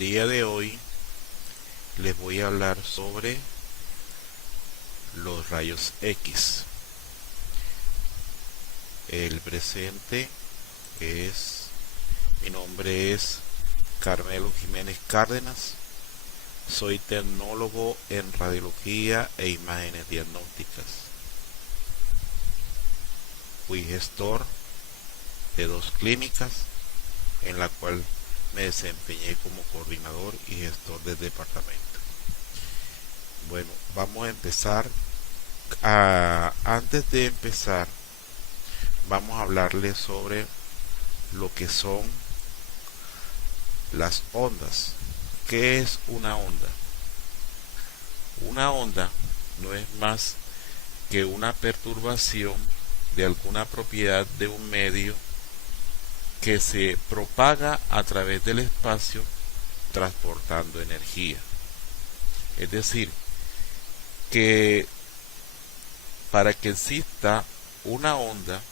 día de hoy les voy a hablar sobre los rayos X. El presente es, mi nombre es Carmelo Jiménez Cárdenas, soy tecnólogo en radiología e imágenes diagnósticas. Fui gestor de 2 clínicas, en la cual me desempeñé como coordinador y gestor del departamento. Bueno, vamos a empezar. Antes de empezar, vamos a hablarles sobre lo que son las ondas. ¿Qué es una onda? Una onda no es más que una perturbación de alguna propiedad de un medio que se propaga a través del espacio transportando energía. Es decir, que para que exista una onda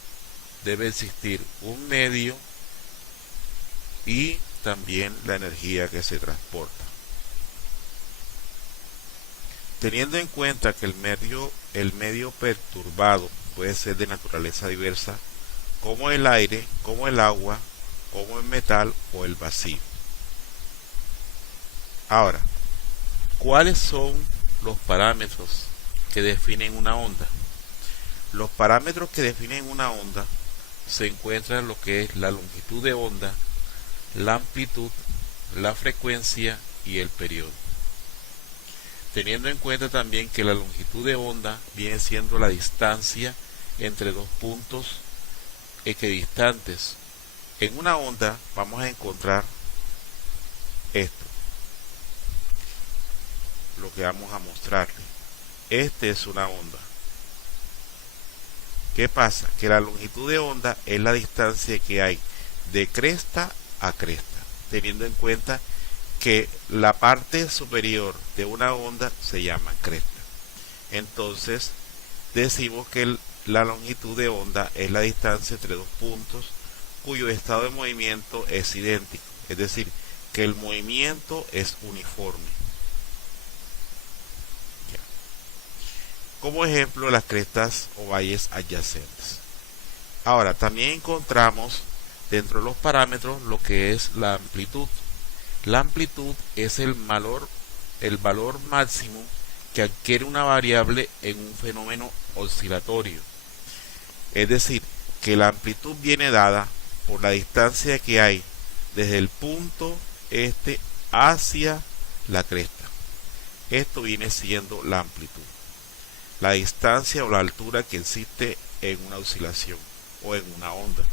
debe existir un medio y también la energía que se transporta. Teniendo en cuenta que el medio perturbado puede ser de naturaleza diversa, como el aire, como el agua, como el metal o el vacío. Ahora, ¿cuáles son los parámetros que definen una onda? Los parámetros que definen una onda se encuentran en lo que es la longitud de onda, la amplitud, la frecuencia y el periodo. Teniendo en cuenta también que la longitud de onda viene siendo la distancia entre dos puntos equidistantes. En una onda vamos a encontrar esto, lo que vamos a mostrarle. Este es una onda. ¿Qué pasa? Que la longitud de onda es la distancia que hay de cresta a cresta, teniendo en cuenta que la parte superior de una onda se llama cresta. Entonces decimos que la longitud de onda es la distancia entre dos puntos cuyo estado de movimiento es idéntico, es decir, que el movimiento es uniforme. Como ejemplo, las crestas o valles adyacentes. Ahora, también encontramos dentro de los parámetros lo que es la amplitud. La amplitud es el valor máximo que adquiere una variable en un fenómeno oscilatorio. Es decir, que la amplitud viene dada por la distancia que hay desde el punto este hacia la cresta. Esto viene siendo la amplitud, la distancia o la altura que existe en una oscilación o en una onda.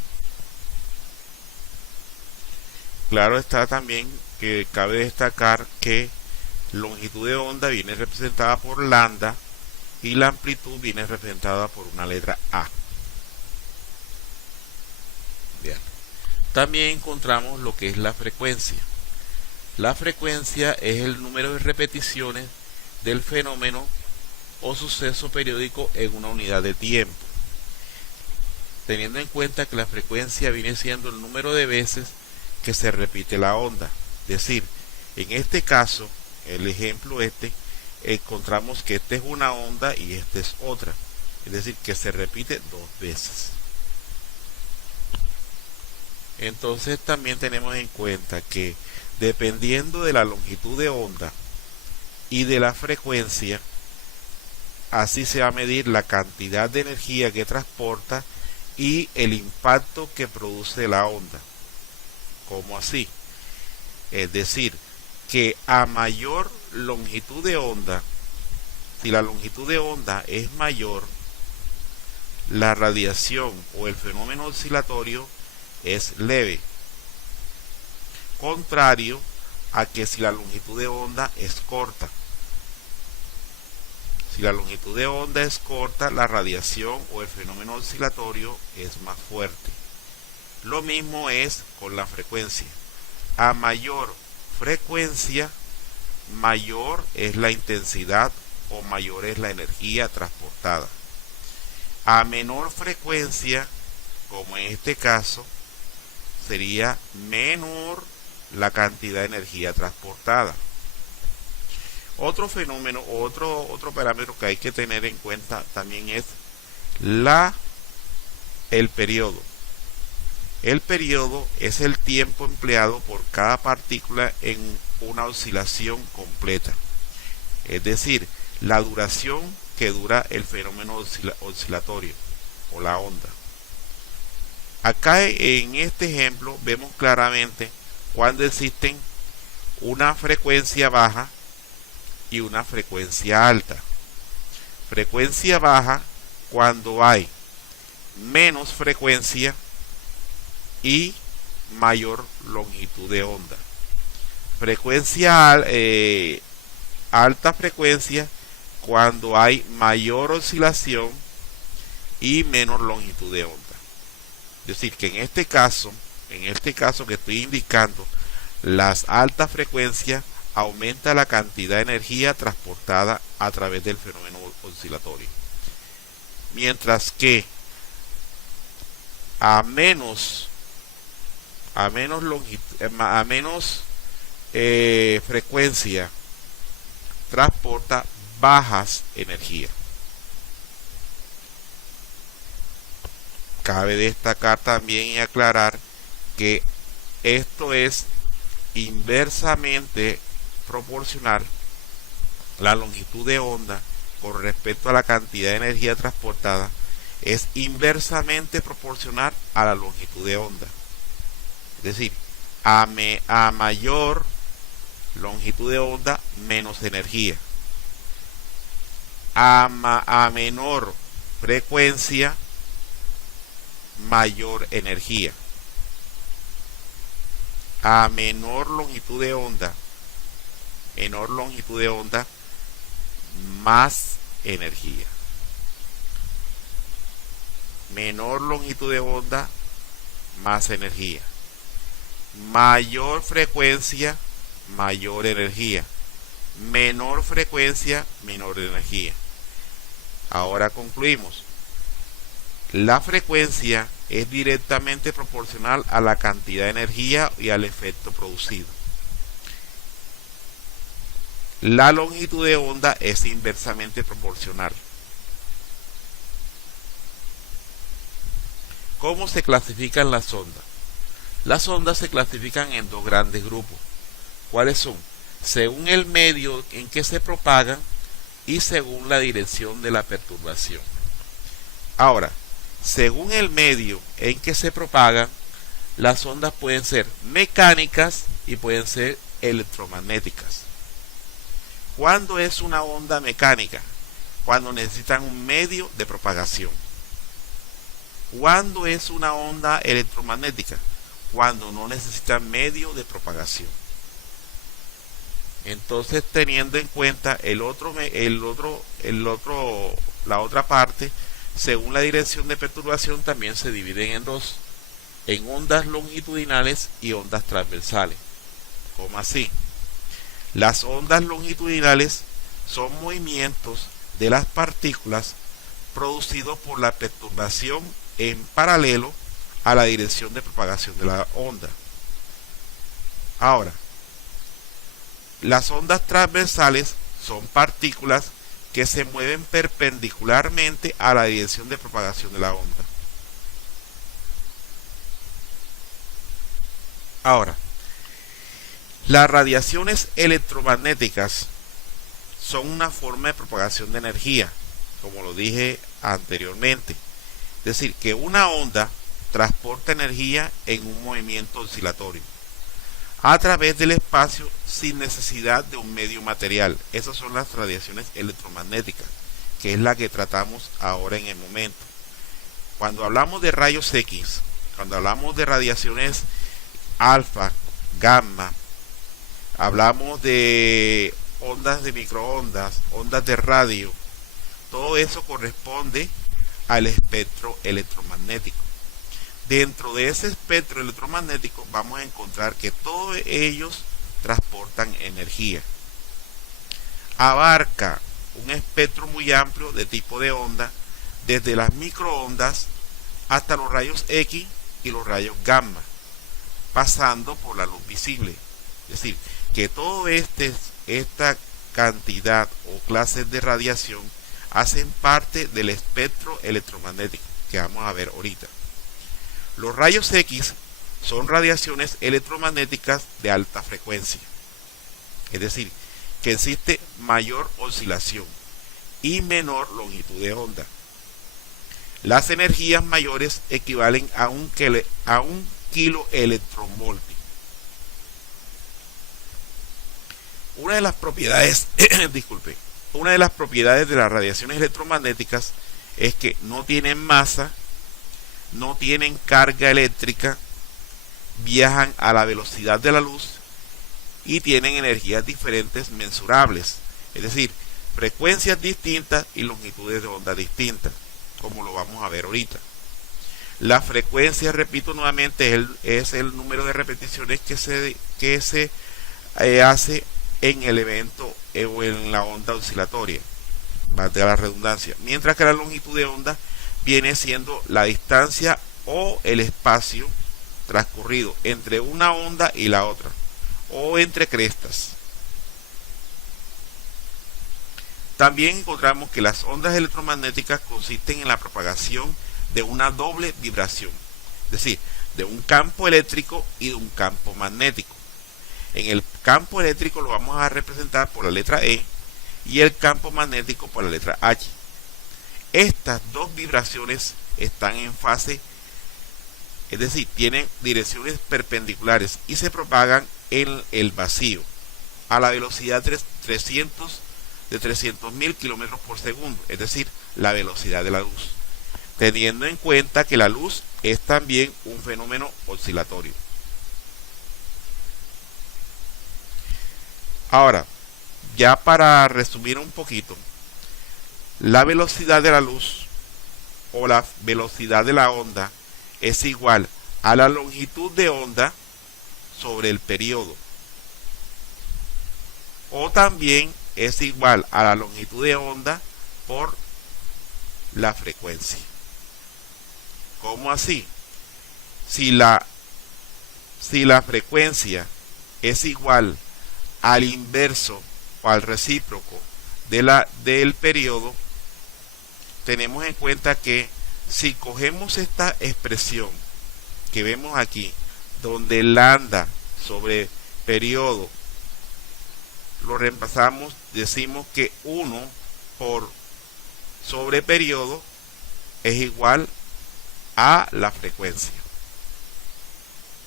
Claro está también que cabe destacar que longitud de onda viene representada por lambda y la amplitud viene representada por una letra A. Bien. También encontramos lo que es la frecuencia. La frecuencia es el número de repeticiones del fenómeno o suceso periódico en una unidad de tiempo. Teniendo en cuenta que la frecuencia viene siendo el número de veces que se repite la onda. Es decir, en este caso, el ejemplo encontramos que esta es una onda y esta es otra. Es decir, que se repite 2 veces. Entonces también tenemos en cuenta que dependiendo de la longitud de onda y de la frecuencia, así se va a medir la cantidad de energía que transporta y el impacto que produce la onda. ¿Cómo así? Es decir, que a mayor longitud de onda, si la longitud de onda es mayor, la radiación o el fenómeno oscilatorio es leve. Contrario a que si la longitud de onda es corta. Si la longitud de onda es corta, la radiación o el fenómeno oscilatorio es más fuerte. Lo mismo es con la frecuencia. A mayor frecuencia, mayor es la intensidad o mayor es la energía transportada. A menor frecuencia, como en este caso, sería menor la cantidad de energía transportada. Otro fenómeno, otro parámetro que hay que tener en cuenta también es el periodo. El periodo es el tiempo empleado por cada partícula en una oscilación completa. Es decir, la duración que dura el fenómeno oscilatorio o la onda. Acá en este ejemplo vemos claramente cuando existen una frecuencia baja y una frecuencia alta. Frecuencia baja cuando hay menos frecuencia y mayor longitud de onda. Frecuencia alta frecuencia cuando hay mayor oscilación y menor longitud de onda. Es decir, que en este caso que estoy indicando, las altas frecuencias aumenta la cantidad de energía transportada a través del fenómeno oscilatorio. Mientras que a menos frecuencia transporta bajas energías. Cabe destacar también y aclarar que esto es inversamente proporcional, la longitud de onda con respecto a la cantidad de energía transportada es inversamente proporcional a la longitud de onda. Es decir, a mayor longitud de onda, menos energía. A menor frecuencia, mayor energía. A menor longitud de onda, más energía. Menor longitud de onda, más energía. Mayor frecuencia, mayor energía. Menor frecuencia, menor energía. Ahora concluimos. La frecuencia es directamente proporcional a la cantidad de energía y al efecto producido. La longitud de onda es inversamente proporcional. ¿Cómo se clasifican las ondas? Las ondas se clasifican en dos grandes grupos. ¿Cuáles son? Según el medio en que se propagan y según la dirección de la perturbación. Ahora, según el medio en que se propagan, las ondas pueden ser mecánicas y pueden ser electromagnéticas. ¿Cuándo es una onda mecánica? Cuando necesitan un medio de propagación. ¿Cuándo es una onda electromagnética? Cuando no necesitan medio de propagación. Entonces, teniendo en cuenta la otra parte, según la dirección de perturbación, también se dividen en dos, en ondas longitudinales y ondas transversales. ¿Cómo así? Las ondas longitudinales son movimientos de las partículas producidos por la perturbación en paralelo a la dirección de propagación de la onda. Ahora, las ondas transversales son partículas que se mueven perpendicularmente a la dirección de propagación de la onda. Ahora, las radiaciones electromagnéticas son una forma de propagación de energía, como lo dije anteriormente. Es decir, que una onda transporta energía en un movimiento oscilatorio a través del espacio sin necesidad de un medio material. Esas son las radiaciones electromagnéticas, que es la que tratamos ahora en el momento. Cuando hablamos de rayos X, cuando hablamos de radiaciones alfa, gamma, hablamos de ondas de microondas, ondas de radio, todo eso corresponde al espectro electromagnético. Dentro de ese espectro electromagnético vamos a encontrar que todos ellos transportan energía. Abarca un espectro muy amplio de tipo de onda, desde las microondas hasta los rayos X y los rayos gamma. pasando por la luz visible. Es decir, que todo esta cantidad o clases de radiación hacen parte del espectro electromagnético que vamos a ver ahorita. Los rayos X son radiaciones electromagnéticas de alta frecuencia, es decir, que existe mayor oscilación y menor longitud de onda. Las energías mayores equivalen a un kiloelectronvoltio. Una de las propiedades, una de las propiedades de las radiaciones electromagnéticas es que no tienen masa, no tienen carga eléctrica, viajan a la velocidad de la luz y tienen energías diferentes mensurables, es decir, frecuencias distintas y longitudes de onda distintas, como lo vamos a ver ahorita. La frecuencia, repito nuevamente, es el número de repeticiones que se hace en el evento o en la onda oscilatoria, valga la redundancia, mientras que la longitud de onda viene siendo la distancia o el espacio transcurrido entre una onda y la otra, o entre crestas. También encontramos que las ondas electromagnéticas consisten en la propagación de una doble vibración, es decir, de un campo eléctrico y de un campo magnético. En el campo eléctrico lo vamos a representar por la letra E y el campo magnético por la letra H. Estas dos vibraciones están en fase, es decir, tienen direcciones perpendiculares y se propagan en el vacío a la velocidad de 300.000 kilómetros por segundo, es decir, la velocidad de la luz, teniendo en cuenta que la luz es también un fenómeno oscilatorio. Ahora, ya para resumir un poquito, la velocidad de la luz o la velocidad de la onda es igual a la longitud de onda sobre el periodo, o también es igual a la longitud de onda por la frecuencia. ¿Cómo así? Si la frecuencia es igual al inverso o al recíproco del periodo, tenemos en cuenta que si cogemos esta expresión que vemos aquí, donde lambda sobre periodo lo reemplazamos, decimos que 1 por sobre periodo es igual a la frecuencia.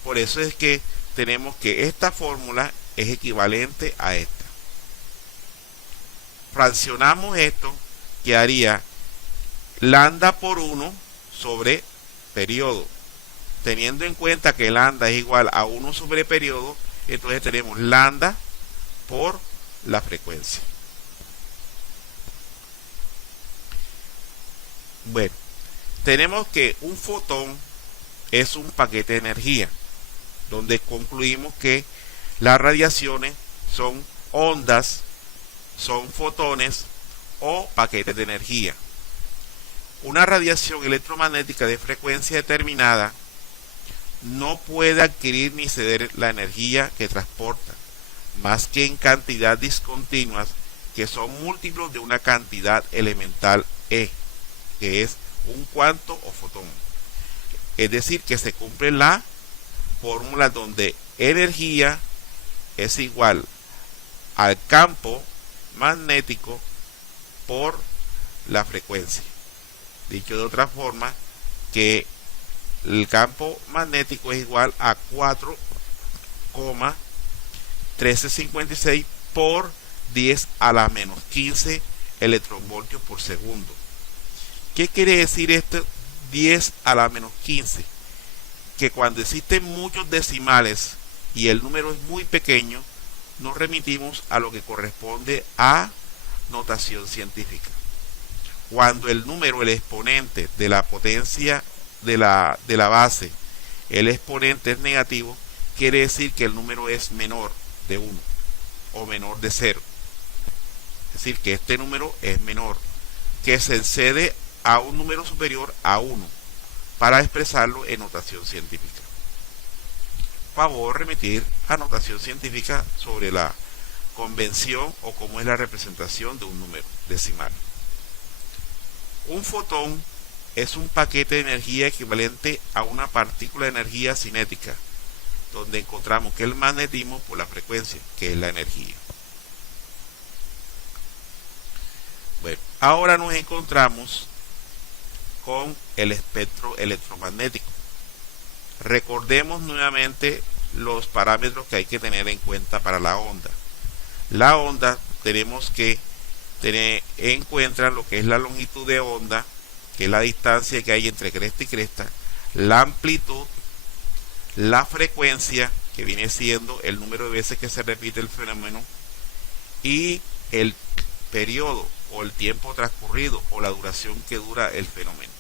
Por eso es que tenemos que esta fórmula es equivalente a esta. Fraccionamos esto, que haría lambda por 1 sobre periodo. Teniendo en cuenta que lambda es igual a 1 sobre periodo, entonces tenemos lambda por la frecuencia. Bueno, tenemos que un fotón es un paquete de energía, donde concluimos que las radiaciones son ondas, son fotones o paquetes de energía. Una radiación electromagnética de frecuencia determinada no puede adquirir ni ceder la energía que transporta, más que en cantidad discontinuas que son múltiplos de una cantidad elemental E, que es un cuanto o fotón. Es decir, que se cumple la fórmula donde energía es igual al campo magnético por la frecuencia. Dicho de otra forma, que el campo magnético es igual a 4,1356 por 10 a la menos 15 electronvoltios por segundo. ¿Qué quiere decir esto 10 a la menos 15? Que cuando existen muchos decimales y el número es muy pequeño, nos remitimos a lo que corresponde a notación científica. Cuando el número, el exponente de la potencia de la base, el exponente es negativo, quiere decir que el número es menor de 1 o menor de 0. Es decir, que este número es menor, que se excede a un número superior a 1 para expresarlo en notación científica. favor remitir a notación científica sobre la convención o cómo es la representación de un número decimal. Un fotón es un paquete de energía equivalente a una partícula de energía cinética, donde encontramos que el magnetismo por la frecuencia, que es la energía. Bueno, ahora nos encontramos con el espectro electromagnético. Recordemos nuevamente los parámetros que hay que tener en cuenta para la onda. La onda tenemos que tener en cuenta lo que es la longitud de onda, que es la distancia que hay entre cresta y cresta, la amplitud, la frecuencia, que viene siendo el número de veces que se repite el fenómeno, y el periodo o el tiempo transcurrido o la duración que dura el fenómeno.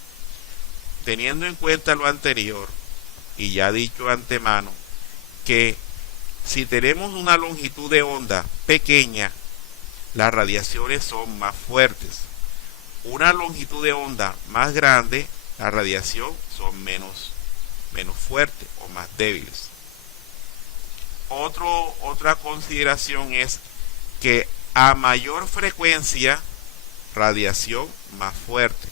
Teniendo en cuenta lo anterior, y ya dicho de antemano, que si tenemos una longitud de onda pequeña, las radiaciones son más fuertes. Una longitud de onda más grande, la radiación son menos fuertes o más débiles. Otra consideración es que a mayor frecuencia, radiación más fuerte.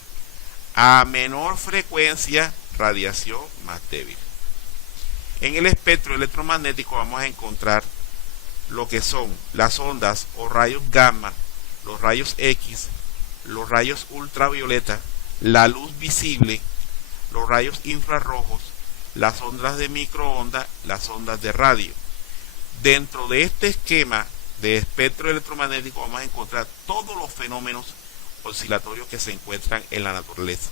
A menor frecuencia, radiación más débil. En el espectro electromagnético vamos a encontrar lo que son las ondas o rayos gamma, los rayos X, los rayos ultravioleta, la luz visible, los rayos infrarrojos, las ondas de microondas, las ondas de radio. Dentro de este esquema de espectro electromagnético vamos a encontrar todos los fenómenos oscilatorios que se encuentran en la naturaleza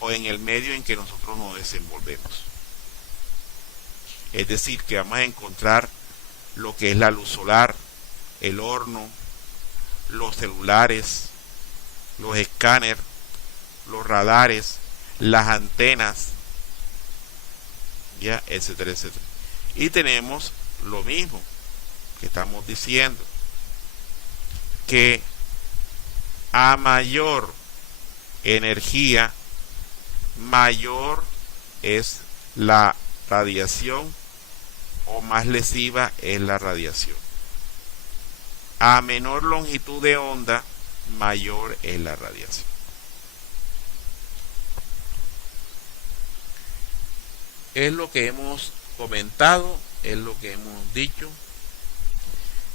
o en el medio en que nosotros nos desenvolvemos. Es decir, que vamos a encontrar lo que es la luz solar, el horno, los celulares, los escáneres, los radares, las antenas, ya, etcétera, etcétera. Y tenemos lo mismo que estamos diciendo, que a mayor energía, mayor es la radiación o más lesiva es la radiación. A menor longitud de onda, mayor es la radiación. Es lo que hemos comentado, es lo que hemos dicho.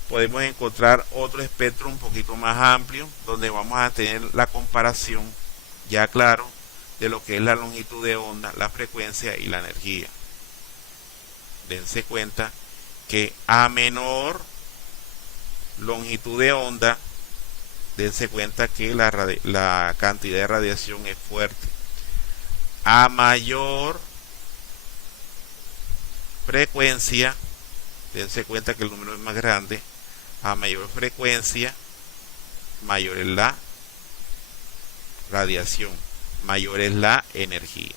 Podemos encontrar otro espectro un poquito más amplio, donde vamos a tener la comparación, ya claro, de lo que es la longitud de onda, la frecuencia y la energía. Dense cuenta que a menor longitud de onda, dense cuenta que la cantidad de radiación es fuerte. A mayor frecuencia, dense cuenta que el número es más grande. A mayor frecuencia, mayor es la radiación, mayor es la energía.